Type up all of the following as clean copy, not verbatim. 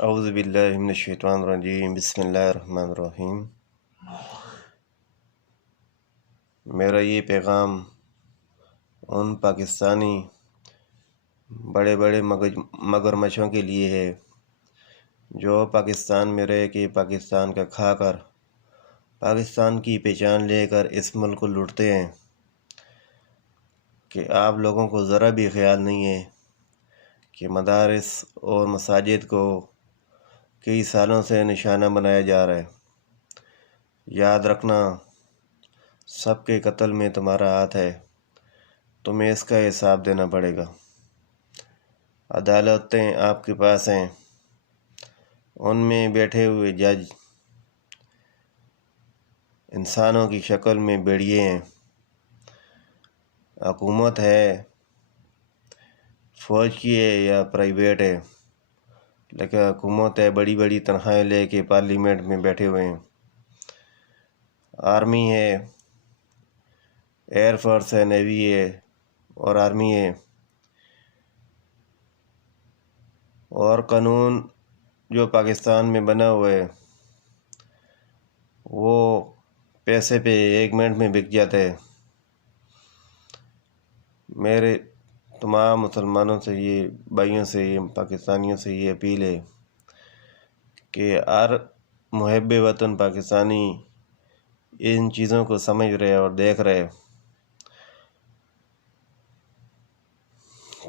اعوذ باللہ من الشیطان الرجیم، بسم اللہ الرحمن الرحیم۔ میرا یہ پیغام ان پاکستانی بڑے بڑے مگرمچھوں کے لیے ہے جو پاکستان میں رہ کے پاکستان کا کھا کر پاکستان کی پہچان لے کر اس ملک کو لوٹتے ہیں، کہ آپ لوگوں کو ذرا بھی خیال نہیں ہے کہ مدارس اور مساجد کو کئی سالوں سے نشانہ بنایا جا رہا ہے۔ یاد رکھنا، سب کے قتل میں تمہارا ہاتھ ہے، تمہیں اس کا حساب دینا پڑے گا۔ عدالتیں آپ کے پاس ہیں، ان میں بیٹھے ہوئے جج انسانوں کی شکل میں بھیڑیے ہیں۔ حکومت ہے، فوج کی ہے یا پرائیویٹ ہے، لیکن حکومت ہے، بڑی بڑی تنخواہیں لے کے پارلیمنٹ میں بیٹھے ہوئے ہیں۔ آرمی ہے، ایئر فورس ہے، نیوی ہے اور آرمی ہے، اور قانون جو پاکستان میں بنا ہوا ہے وہ پیسے پہ 1 منٹ میں بک جاتا ہے۔ میرے تمام مسلمانوں سے یہ بھائیوں سے پاکستانیوں سے یہ اپیل ہے کہ ہر محب وطن پاکستانی ان چیزوں کو سمجھ رہے اور دیکھ رہے،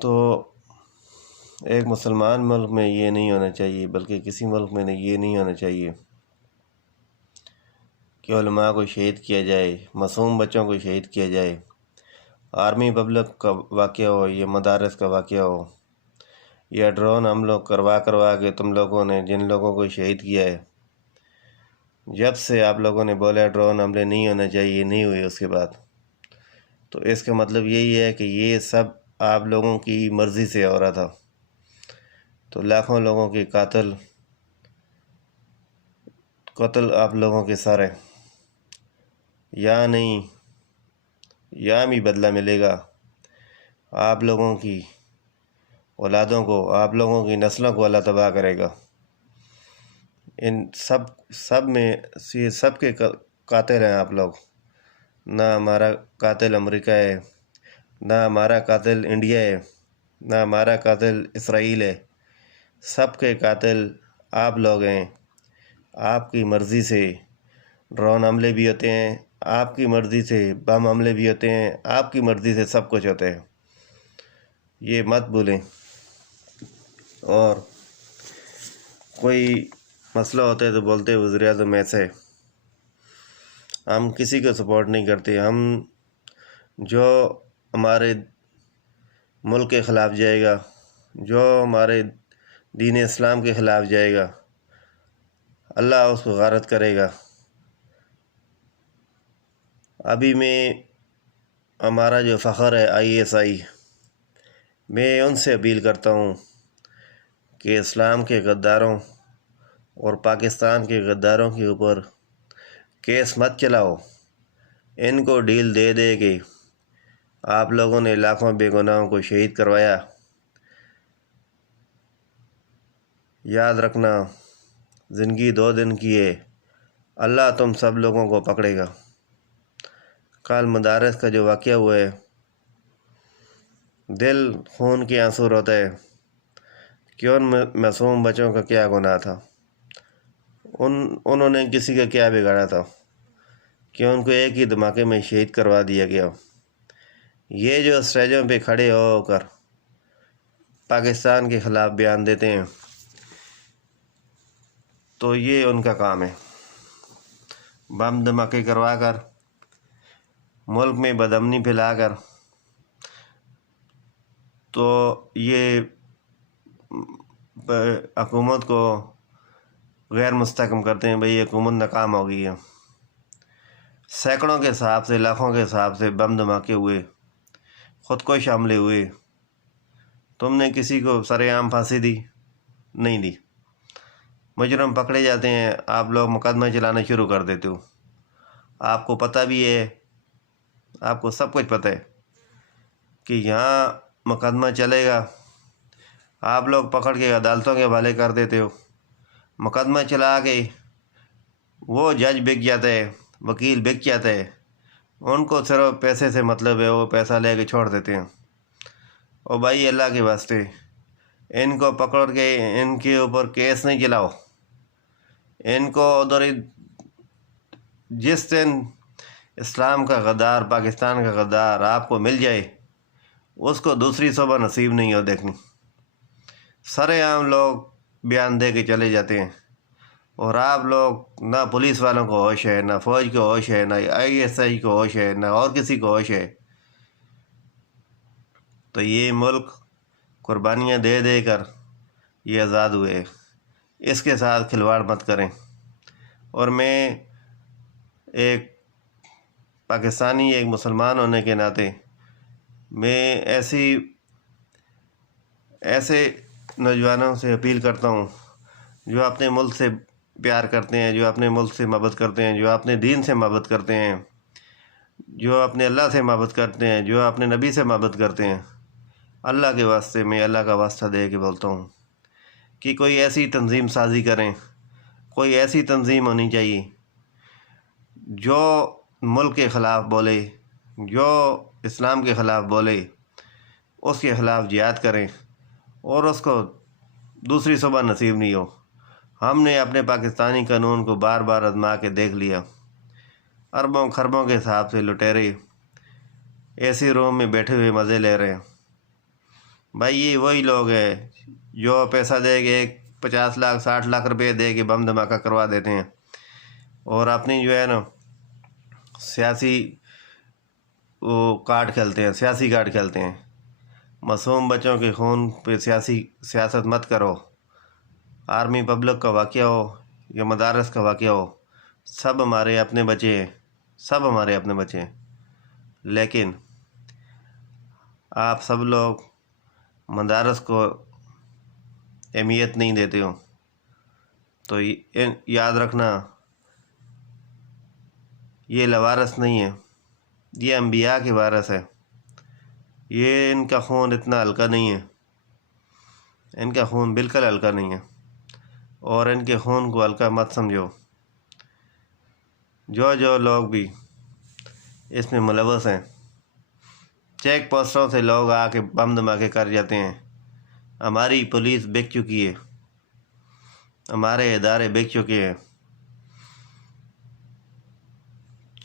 تو ایک مسلمان ملک میں یہ نہیں ہونا چاہیے، بلکہ کسی ملک میں یہ نہیں ہونا چاہیے کہ علماء کو شہید کیا جائے، معصوم بچوں کو شہید کیا جائے۔ آرمی پبلک کا واقعہ ہو، یہ مدارس کا واقعہ ہو، یا ڈرون حملوں کروا کے تم لوگوں نے جن لوگوں کو شہید کیا ہے، جب سے آپ لوگوں نے بولا ڈرون حملے نہیں ہونا چاہیے، نہیں ہوئے اس کے بعد، تو اس کا مطلب یہی ہے کہ یہ سب آپ لوگوں کی مرضی سے ہو رہا تھا۔ تو لاکھوں لوگوں کے قتل آپ لوگوں کے سارے یا نہیں، یا بھی بدلہ ملے گا آپ لوگوں کی اولادوں کو، آپ لوگوں کی نسلوں کو اللہ تباہ کرے گا۔ ان سب میں یہ سب کے قاتل ہیں آپ لوگ، نہ ہمارا قاتل امریکہ ہے، نہ ہمارا قاتل انڈیا ہے، نہ ہمارا قاتل اسرائیل ہے، سب کے قاتل آپ لوگ ہیں۔ آپ کی مرضی سے ڈرون حملے بھی ہوتے ہیں، آپ کی مرضی سے بم حملے بھی ہوتے ہیں، آپ کی مرضی سے سب کچھ ہوتے ہیں، یہ مت بھولیں۔ اور کوئی مسئلہ ہوتا ہے تو بولتے وزیر اعظم ایسے، ہم کسی کو سپورٹ نہیں کرتے۔ ہم جو ہمارے ملک کے خلاف جائے گا، جو ہمارے دین اسلام کے خلاف جائے گا، اللہ اس کو غارت کرے گا۔ ابھی میں ہمارا جو فخر ہے ISI، میں ان سے اپیل کرتا ہوں کہ اسلام کے غداروں اور پاکستان کے غداروں کے اوپر کیس مت چلاؤ، ان کو ڈیل دے دے کہ آپ لوگوں نے لاکھوں بے گناہوں کو شہید کروایا۔ یاد رکھنا، زندگی 2 دن کی ہے، اللہ تم سب لوگوں کو پکڑے گا۔ کل مدارس کا جو واقعہ ہوا ہے، دل خون کے آنسو روتا ہے کہ ان معصوم بچوں کا کیا گناہ تھا، انہوں نے کسی کا کیا بگاڑا تھا کہ ان کو ایک ہی دھماکے میں شہید کروا دیا گیا۔ یہ جو اسٹیجوں پہ کھڑے ہو کر پاکستان کے خلاف بیان دیتے ہیں، تو یہ ان کا کام ہے، بم دھماکے کروا کر ملک میں بدامنی پھیلا کر، تو یہ حکومت کو غیر مستحکم کرتے ہیں۔ بھئی حکومت ناکام ہو گئی ہے، سینکڑوں کے حساب سے، لاکھوں کے حساب سے بم دھماکے ہوئے، خودکش حملے ہوئے، تم نے کسی کو سر عام پھانسی دی؟ نہیں دی۔ مجرم پکڑے جاتے ہیں، آپ لوگ مقدمہ چلانا شروع کر دیتے ہو۔ آپ کو پتہ بھی ہے، آپ کو سب کچھ پتہ ہے کہ یہاں مقدمہ چلے گا، آپ لوگ پکڑ کے عدالتوں کے حوالے کر دیتے ہو۔ مقدمہ چلا کے وہ جج بک جاتے ہیں، وکیل بک جاتے ہیں، ان کو صرف پیسے سے مطلب ہے، وہ پیسہ لے کے چھوڑ دیتے ہیں۔ اور بھائی اللہ کے واسطے ان کو پکڑ کے ان کے اوپر کیس نہیں چلاؤ، ان کو ادھر ہی جس دن اسلام کا غدار، پاکستان کا غدار آپ کو مل جائے، اس کو دوسری صبح نصیب نہیں ہو دیکھنی۔ سرے عام لوگ بیان دے کے چلے جاتے ہیں، اور آپ لوگ نہ پولیس والوں کو ہوش ہے، نہ فوج کو ہوش ہے، نہ ISI کو ہوش ہے، نہ اور کسی کو ہوش ہے۔ تو یہ ملک قربانیاں دے دے کر یہ آزاد ہوئے، اس کے ساتھ کھلواڑ مت کریں۔ اور میں ایک پاکستانی، ایک مسلمان ہونے کے ناطے میں ایسے نوجوانوں سے اپیل کرتا ہوں جو اپنے ملک سے پیار کرتے ہیں، جو اپنے ملک سے محبت کرتے ہیں، جو اپنے دین سے محبت کرتے ہیں، جو اپنے اللہ سے محبت کرتے ہیں، جو اپنے نبی سے محبت کرتے ہیں۔ اللہ کے واسطے میں اللہ کا واسطہ دے کے بولتا ہوں کہ کوئی ایسی تنظیم سازی کریں، کوئی ایسی تنظیم ہونی چاہیے جو ملک کے خلاف بولے، جو اسلام کے خلاف بولے، اس کے خلاف جہاد کریں، اور اس کو دوسری صبح نصیب نہیں ہو۔ ہم نے اپنے پاکستانی قانون کو بار بار آزما کے دیکھ لیا، اربوں خربوں کے حساب سے لٹیرے ایسی روم میں بیٹھے ہوئے مزے لے رہے ہیں۔ بھائی یہ وہی لوگ ہیں جو پیسہ دے کے 50 لاکھ 60 لاکھ روپے دے کے بم دھماکہ کروا دیتے ہیں، اور اپنی جو ہے نا سیاسی وہ کارڈ کھیلتے ہیں، سیاسی کارڈ کھیلتے ہیں۔ معصوم بچوں کے خون پہ سیاست مت کرو۔ آرمی پبلک کا واقعہ ہو یا مدارس کا واقعہ ہو، سب ہمارے اپنے بچے ہیں، سب ہمارے اپنے بچے ہیں، لیکن آپ سب لوگ مدارس کو اہمیت نہیں دیتے ہو۔ تو یاد رکھنا، یہ لوارث نہیں ہے، یہ انبیاء کے وارث ہے۔ یہ ان کا خون اتنا ہلکا نہیں ہے، ان کا خون بالکل ہلکا نہیں ہے، اور ان کے خون کو ہلکا مت سمجھو۔ جو لوگ بھی اس میں ملوث ہیں، چیک پوسٹوں سے لوگ آ کے بم دھماکے کر جاتے ہیں۔ ہماری پولیس بک چکی ہے، ہمارے ادارے بک چکے ہیں،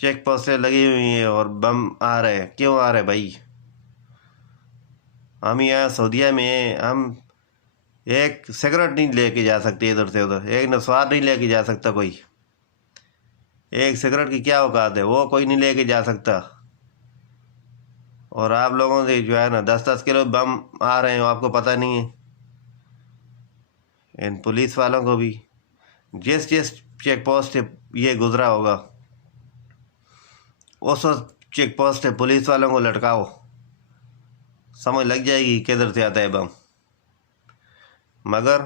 چیک پوسٹیں لگی ہوئی ہیں اور بم آ رہے ہیں۔ کیوں آ رہے بھائی؟ ہم یہاں سعودیہ میں ہیں، ہم ایک سگریٹ نہیں لے کے جا سکتے ادھر سے ادھر، ایک نسوار نہیں لے کے جا سکتا کوئی۔ ایک سگریٹ کی کیا اوقات ہے، وہ کوئی نہیں لے کے جا سکتا۔ اور آپ لوگوں سے جو ہے نا 10-10 کلو بم آ رہے ہیں، آپ کو پتہ نہیں ہے۔ ان پولیس والوں کو بھی جس چیک پوسٹ سے یہ گزرا ہوگا، اس چیک پوسٹ سے پولیس والوں کو لٹکاؤ، سمجھ لگ جائے گی کدھر سے آتا ہے بم۔ مگر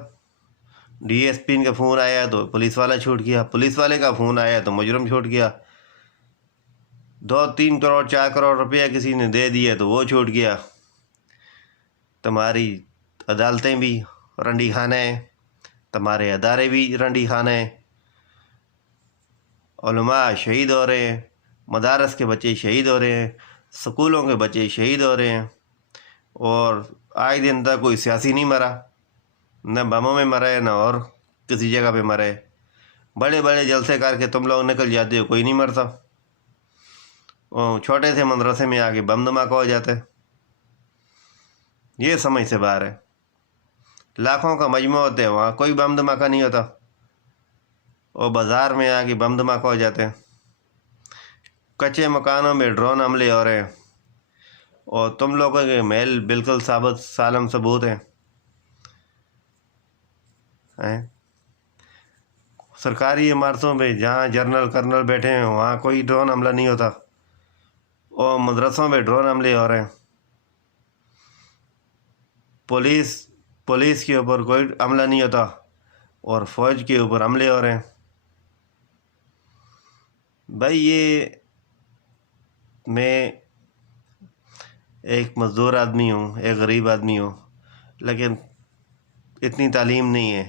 DSP کا فون آیا تو پولیس والا چھوٹ گیا، پولیس والے کا فون آیا تو مجرم چھوٹ گیا، 2-3 کروڑ 4 کروڑ روپیہ کسی نے دے دیا تو وہ چھوٹ گیا۔ تمہاری عدالتیں بھی رنڈی خانہ ہیں، تمہارے ادارے بھی رنڈی خانہ ہیں، علماء شہید ہو رہے ہیں، مدارس کے بچے شہید ہو رہے ہیں، سکولوں کے بچے شہید ہو رہے ہیں، اور آئے دن تک کوئی سیاسی نہیں مرا، نہ بموں میں مرے نہ اور کسی جگہ پہ مرے۔ بڑے بڑے جلسے کر کے تم لوگ نکل جاتے ہو، کوئی نہیں مرتا۔ چھوٹے سے مدرسے میں آ کے بم دھماکہ ہو جاتا ہے۔ یہ سمجھ سے باہر ہے۔ لاکھوں کا مجموعہ ہوتا ہے، وہاں کوئی بم دھماکہ نہیں ہوتا، اور بازار میں آ کے بم دھماکہ ہو جاتے ہیں۔ کچے مکانوں میں ڈرون حملے ہو رہے ہیں، اور تم لوگوں کے محل بالکل ثابت سالم ثبوت ہیں۔ سرکاری عمارتوں پہ جہاں جنرل کرنل بیٹھے ہیں وہاں کوئی ڈرون حملہ نہیں ہوتا، اور مدرسوں پہ ڈرون حملے ہو رہے ہیں۔ پولیس کے اوپر کوئی حملہ نہیں ہوتا، اور فوج کے اوپر حملے ہو رہے ہیں۔ بھائی یہ میں ایک مزدور آدمی ہوں، ایک غریب آدمی ہوں، لیکن اتنی تعلیم نہیں ہے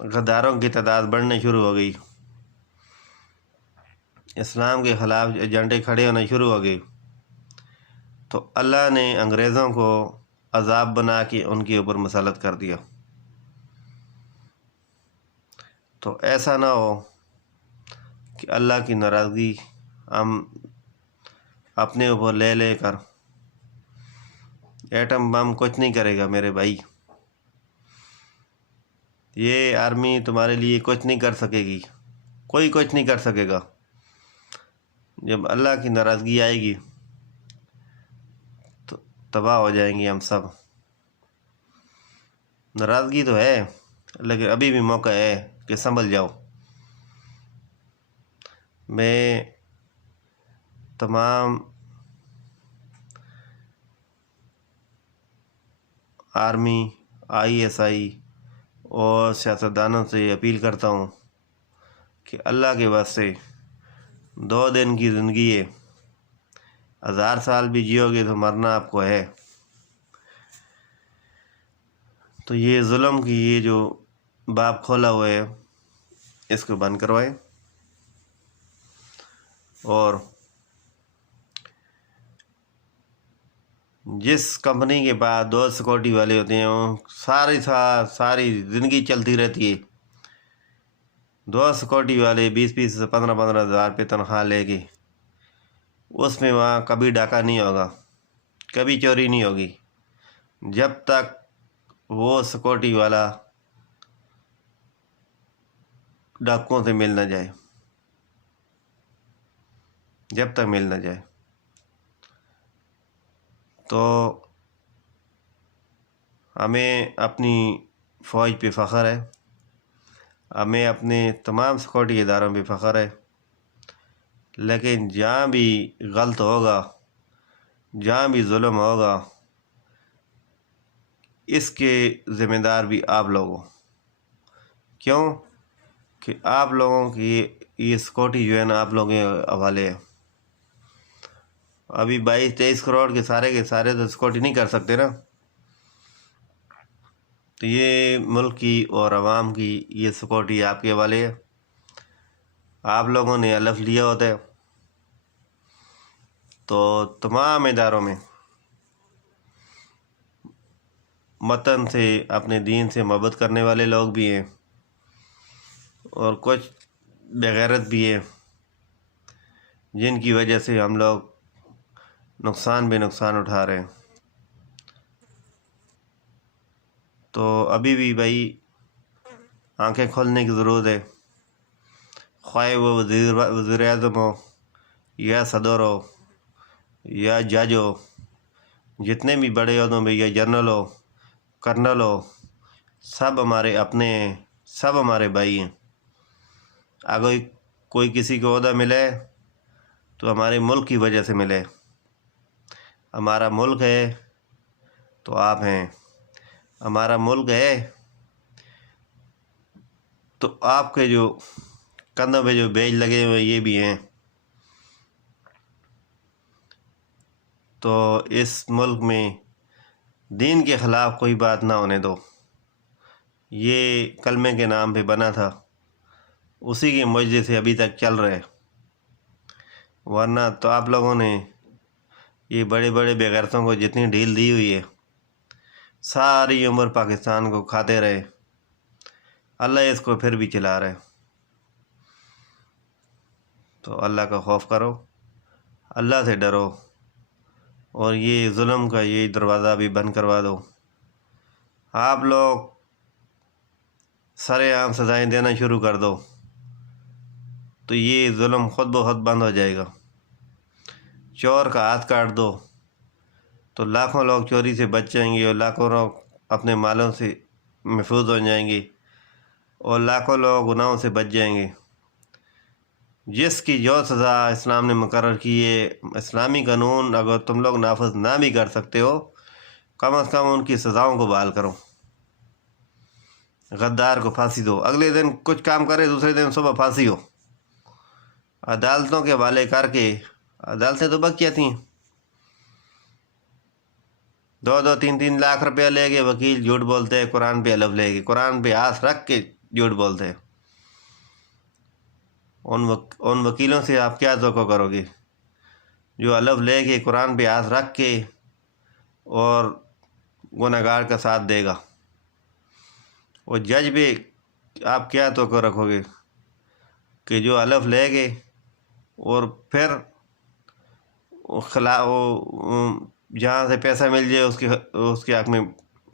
غداروں کی تعداد بڑھنے شروع ہو گئی، اسلام کے خلاف ایجنڈے کھڑے ہونے شروع ہو گئے، تو اللہ نے انگریزوں کو عذاب بنا کے ان کے اوپر مسلط کر دیا۔ تو ایسا نہ ہو کہ اللہ کی ناراضگی ہم اپنے اوپر لے لے کر، ایٹم بم کچھ نہیں کرے گا میرے بھائی، یہ آرمی تمہارے لیے کچھ نہیں کر سکے گی، کوئی کچھ نہیں کر سکے گا۔ جب اللہ کی ناراضگی آئے گی تو تباہ ہو جائیں گے ہم سب۔ ناراضگی تو ہے لیکن ابھی بھی موقع ہے کہ سنبھل جاؤ۔ میں تمام آرمی، ISI اور سیاستدانوں سے اپیل کرتا ہوں کہ اللہ کے واسطے 2 دن کی زندگی ہے، 1000 سال بھی جیو گے تو مرنا آپ کو ہے، تو یہ ظلم کی یہ جو باب کھولا ہوا ہے اس کو بند کروائیں، اور جس کمپنی کے بعد 2 سیکورٹی والے ہوتے ہیں وہ ساری زندگی چلتی رہتی ہے، 2 سیکورٹی والے 20 سے 15 ہزار پہ تنخواہ لے کے، اس میں وہاں کبھی ڈاکہ نہیں ہوگا، کبھی چوری نہیں ہوگی، جب تک وہ سیکورٹی والا ڈاکوؤں سے مل نہ جائے، جب تک مل نہ جائے۔ تو ہمیں اپنی فوج پہ فخر ہے، ہمیں اپنے تمام سیکورٹی اداروں پہ فخر ہے، لیکن جہاں بھی غلط ہوگا، جہاں بھی ظلم ہوگا، اس کے ذمہ دار بھی آپ لوگ ہو۔ کیوں کہ آپ لوگوں کی یہ سیکورٹی جو ہے نا آپ لوگوں کے حوالے ہے۔ ابھی 22-23 کروڑ کے سارے تو سیکورٹی نہیں کر سکتے نا، تو یہ ملک کی اور عوام کی یہ سیکورٹی آپ کے حوالے ہے، آپ لوگوں نے حلف لیا ہوتا ہے۔ تو تمام اداروں میں وطن سے، اپنے دین سے محبت کرنے والے لوگ بھی ہیں اور کچھ بغیرت بھی ہیں، جن کی وجہ سے ہم لوگ نقصان بے نقصان اٹھا رہے ہیں۔ تو ابھی بھی بھائی آنکھیں کھولنے کی ضرورت ہے، خواہ وہ وزیر اعظم ہو یا صدر ہو یا جج ہو، جتنے بھی بڑے عہدوں میں، یا جنرل ہو، کرنل ہو، سب ہمارے اپنے ہیں، سب ہمارے بھائی ہیں۔ اگر کوئی کسی کو عہدہ ملے تو ہمارے ملک کی وجہ سے ملے، ہمارا ملک ہے تو آپ ہیں، ہمارا ملک ہے تو آپ کے جو کندھوں پہ جو بیج لگے ہوئے یہ بھی ہیں۔ تو اس ملک میں دین کے خلاف کوئی بات نہ ہونے دو، یہ کلمے کے نام پہ بنا تھا، اسی کی وجہ سے ابھی تک چل رہے، ورنہ تو آپ لوگوں نے یہ بڑے بڑے بےغیرتوں کو جتنی ڈھیل دی ہوئی ہے، ساری عمر پاکستان کو کھاتے رہے، اللہ اس کو پھر بھی چلا رہے۔ تو اللہ کا خوف کرو، اللہ سے ڈرو، اور یہ ظلم کا یہ دروازہ بھی بند کروا دو۔ آپ لوگ سر عام سزائیں دینا شروع کر دو تو یہ ظلم خود بخود بند ہو جائے گا۔ چور کا ہاتھ کاٹ دو تو لاکھوں لوگ چوری سے بچ جائیں گے، اور لاکھوں لوگ اپنے مالوں سے محفوظ ہو جائیں گے، اور لاکھوں لوگ گناہوں سے بچ جائیں گے۔ جس کی جو سزا اسلام نے مقرر کی ہے، اسلامی قانون اگر تم لوگ نافذ نہ بھی کر سکتے ہو، کم از کم ان کی سزاؤں کو بحال کرو۔ غدار کو پھانسی دو، اگلے دن کچھ کام کرے دوسرے دن صبح پھانسی ہو۔ عدالتوں کے حوالے کر کے، عدالتیں تو بک جاتی ہیں، 2-3 لاکھ روپیہ لے کے وکیل جھوٹ بولتے ہیں، قرآن پہ حلف لے کے، قرآن پہ ہاتھ رکھ کے جھوٹ بولتے ہیں۔ ان وکیلوں سے آپ کیا توقع کرو گے جو الف لے کے قرآن پہ ہاتھ رکھ کے اور گنہگار کا ساتھ دے گا؟ اور جج بھی آپ کیا توقع رکھو گے کہ جو الف لے گے اور پھر جہاں سے پیسہ مل جائے اس کے حق میں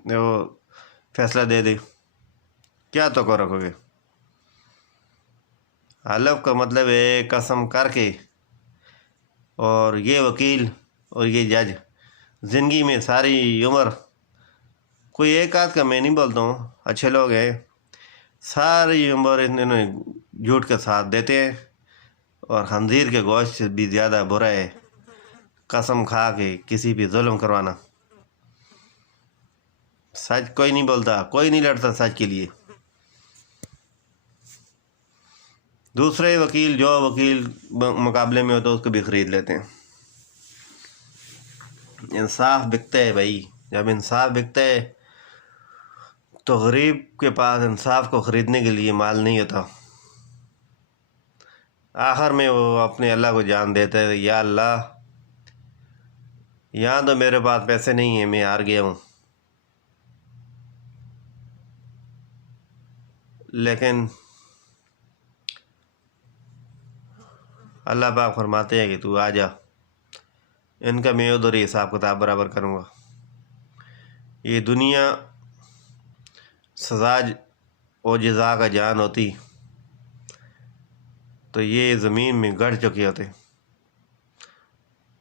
وہ فیصلہ دے دے؟ کیا توقع رکھو گے؟ حلف کا مطلب ہے قسم کر کے، اور یہ وکیل اور یہ جج زندگی میں ساری عمر، کوئی ایک آدھ کا میں نہیں بولتا ہوں، اچھے لوگ ہیں، ساری عمر انہوں نے جھوٹ کا ساتھ دیتے ہیں، اور خنزیر کے گوشت سے بھی زیادہ برا ہے قسم کھا کے کسی پہ ظلم کروانا۔ سچ کوئی نہیں بولتا، کوئی نہیں لڑتا سچ کے لیے۔ دوسرے وکیل جو وکیل مقابلے میں ہوتا ہے اس کو بھی خرید لیتے ہیں۔ انصاف بکتا ہے بھائی، جب انصاف بکتا ہے تو غریب کے پاس انصاف کو خریدنے کے لیے مال نہیں ہوتا۔ آخر میں وہ اپنے اللہ کو جان دیتا ہے، یا اللہ یہاں تو میرے پاس پیسے نہیں ہیں، میں ہار گیا ہوں، لیکن اللہ پاک فرماتے ہیں کہ تو آ جا، ان کا میں ادھر ہی حساب کتاب برابر کروں گا۔ یہ دنیا سزا و جزا کا جان ہوتی تو یہ زمین میں گڑ چکے ہوتے،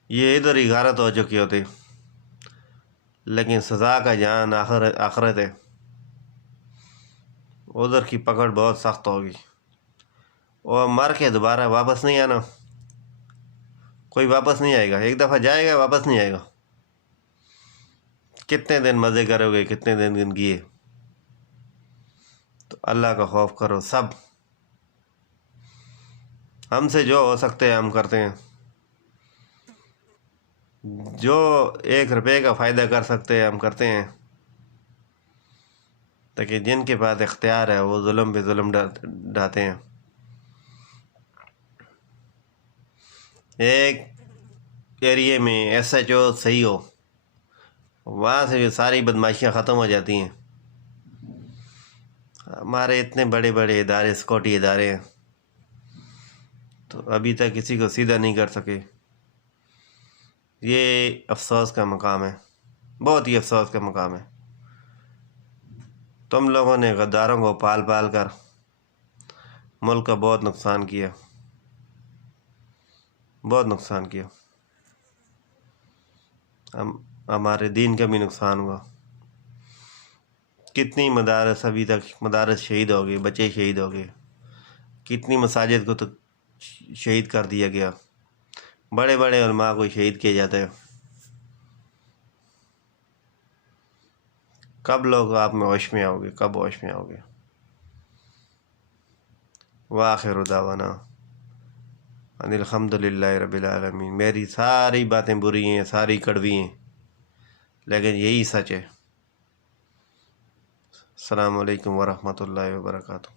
یہ ادھر ہی غارت ہو چکے ہوتے، لیکن سزا کا جان آخرت ہے، ادھر کی پکڑ بہت سخت ہوگی، اور مر کے دوبارہ واپس نہیں آنا، کوئی واپس نہیں آئے گا، ایک دفعہ جائے گا واپس نہیں آئے گا۔ کتنے دن مزے کرو گے، کتنے دن زندگی ہے؟ تو اللہ کا خوف کرو۔ سب ہم سے جو ہو سکتے ہیں ہم کرتے ہیں، جو 1 روپے کا فائدہ کر سکتے ہیں ہم کرتے ہیں، تاکہ جن کے پاس اختیار ہے وہ ظلم پہ ظلم ڈھاتے ہیں۔ ایک ایریے میں ایس ایچ او صحیح ہو، وہاں سے ساری بدماشیاں ختم ہو جاتی ہیں۔ ہمارے اتنے بڑے بڑے ادارے، سیکورٹی ادارے ہیں، تو ابھی تک کسی کو سیدھا نہیں کر سکے۔ یہ افسوس کا مقام ہے، بہت ہی افسوس کا مقام ہے۔ تم لوگوں نے غداروں کو پال پال کر ملک کا بہت نقصان کیا، بہت نقصان کیا، ہمارے دین کا بھی نقصان ہوا۔ کتنی مدارس ابھی تک مدارس شہید ہو گئے، بچے شہید ہو گئے، کتنی مساجد کو تو شہید کر دیا گیا، بڑے بڑے علماء کو شہید کیا جاتا ہے۔ کب لوگ آپ میں ہوش میں آؤ گے، کب ہوش میں آؤ گے؟ وآخر دعوانا ان الحمد للہ رب العالمین۔ میری ساری باتیں بری ہیں، ساری کڑوی ہیں، لیکن یہی سچ ہے۔ السلام علیکم ورحمۃ اللہ وبرکاتہ۔